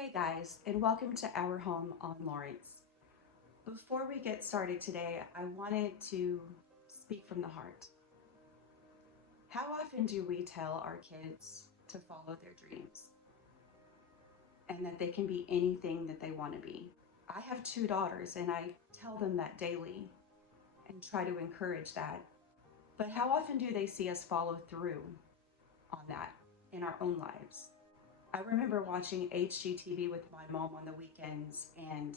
Hey guys, and welcome to our home on Lawrence. Before we get started today, I wanted to speak from the heart. How often do we tell our kids to follow their dreams and that they can be anything that they want to be? I have two daughters and I tell them that daily and try to encourage that. But how often do they see us follow through on that in our own lives? I remember watching HGTV with my mom on the weekends and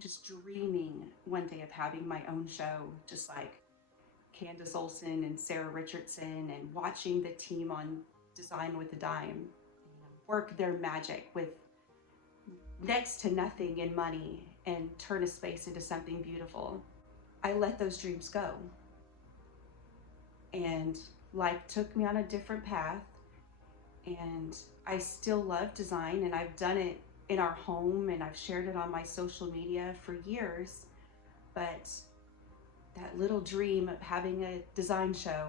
just dreaming one day of having my own show, just like Candace Olson and Sarah Richardson, and watching the team on Design with a Dime work their magic with next to nothing in money and turn a space into something beautiful. I let those dreams go. And life took me on a different path. And I still love design, and I've done it in our home and I've shared it on my social media for years. But that little dream of having a design show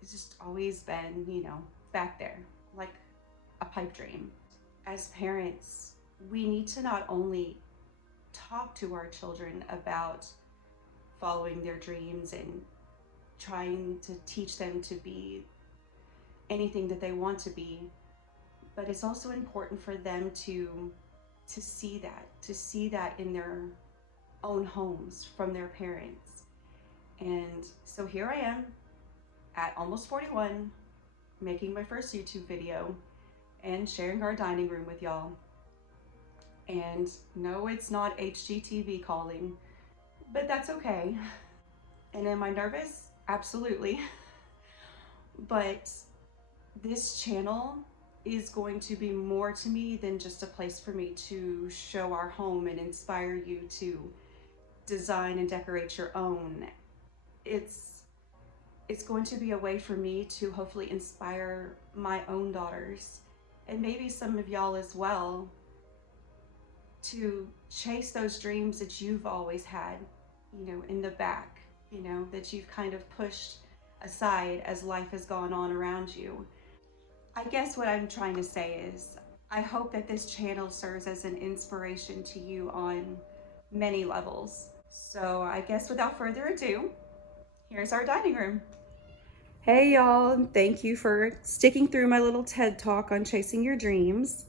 has just always been, back there, like a pipe dream. As parents, we need to not only talk to our children about following their dreams and trying to teach them to be anything that they want to be, but it's also important for them to see that in their own homes from their parents. And so here I am at almost 41, making my first YouTube video and sharing our dining room with y'all. And no, it's not HGTV calling, but that's okay. And am I nervous? Absolutely. But this channel is going to be more to me than just a place for me to show our home and inspire you to design and decorate your own. It's going to be a way for me to hopefully inspire my own daughters, and maybe some of y'all as well, to chase those dreams that you've always had, in the back, that you've kind of pushed aside as life has gone on around you. I guess what I'm trying to say is, I hope that this channel serves as an inspiration to you on many levels. So I guess without further ado, here's our dining room. Hey y'all, thank you for sticking through my little TED talk on chasing your dreams.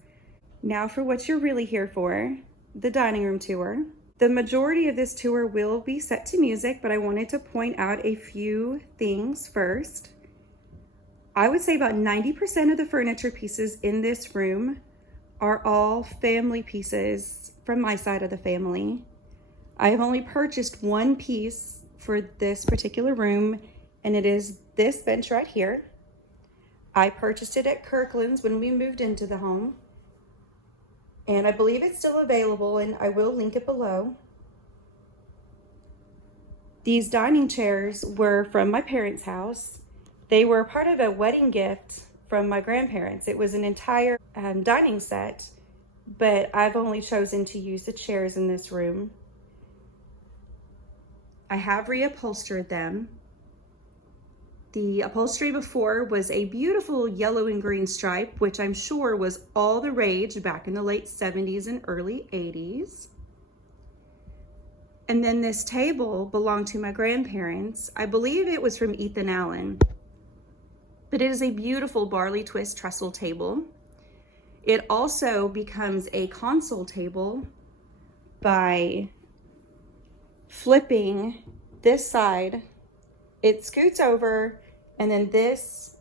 Now for what you're really here for, the dining room tour. The majority of this tour will be set to music, but I wanted to point out a few things first. I would say about 90% of the furniture pieces in this room are all family pieces from my side of the family. I have only purchased one piece for this particular room, and it is this bench right here. I purchased it at Kirkland's when we moved into the home, and I believe it's still available, and I will link it below. These dining chairs were from my parents' house. They were part of a wedding gift from my grandparents. It was an entire dining set, but I've only chosen to use the chairs in this room. I have reupholstered them. The upholstery before was a beautiful yellow and green stripe, which I'm sure was all the rage back in the late 70s and early 80s. And then this table belonged to my grandparents. I believe it was from Ethan Allen. But it is a beautiful barley twist trestle table. It also becomes a console table by flipping this side. It scoots over, and then this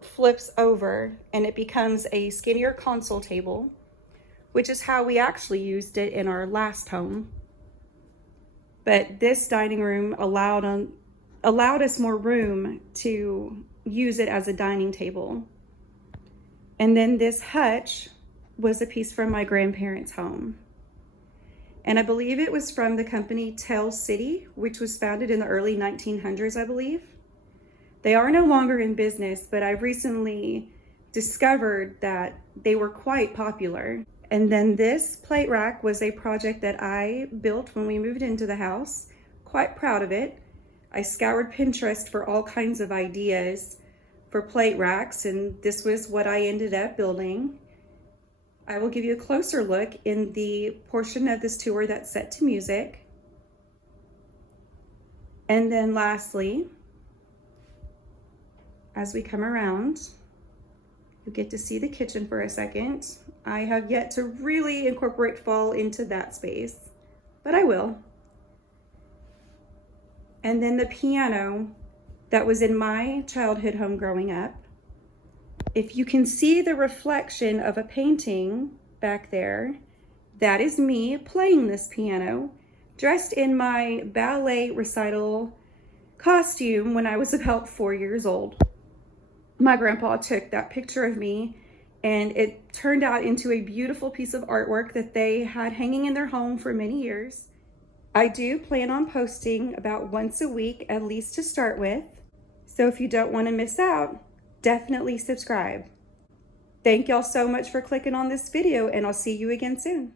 flips over, and it becomes a skinnier console table, which is how we actually used it in our last home. But this dining room allowed us more room to use it as a dining table. And then this hutch was a piece from my grandparents' home. And I believe it was from the company Tell City, which was founded in the early 1900s, I believe. They are no longer in business, but I've recently discovered that they were quite popular. And then this plate rack was a project that I built when we moved into the house. Quite proud of it. I scoured Pinterest for all kinds of ideas for plate racks, and this was what I ended up building. I will give you a closer look in the portion of this tour that's set to music. And then lastly, as we come around, you get to see the kitchen for a second. I have yet to really incorporate fall into that space, but I will. And then the piano that was in my childhood home growing up. If you can see the reflection of a painting back there, that is me playing this piano, dressed in my ballet recital costume when I was about 4 years old. My grandpa took that picture of me, and it turned out into a beautiful piece of artwork that they had hanging in their home for many years. I do plan on posting about once a week, at least to start with. So if you don't want to miss out, definitely subscribe. Thank y'all so much for clicking on this video, and I'll see you again soon.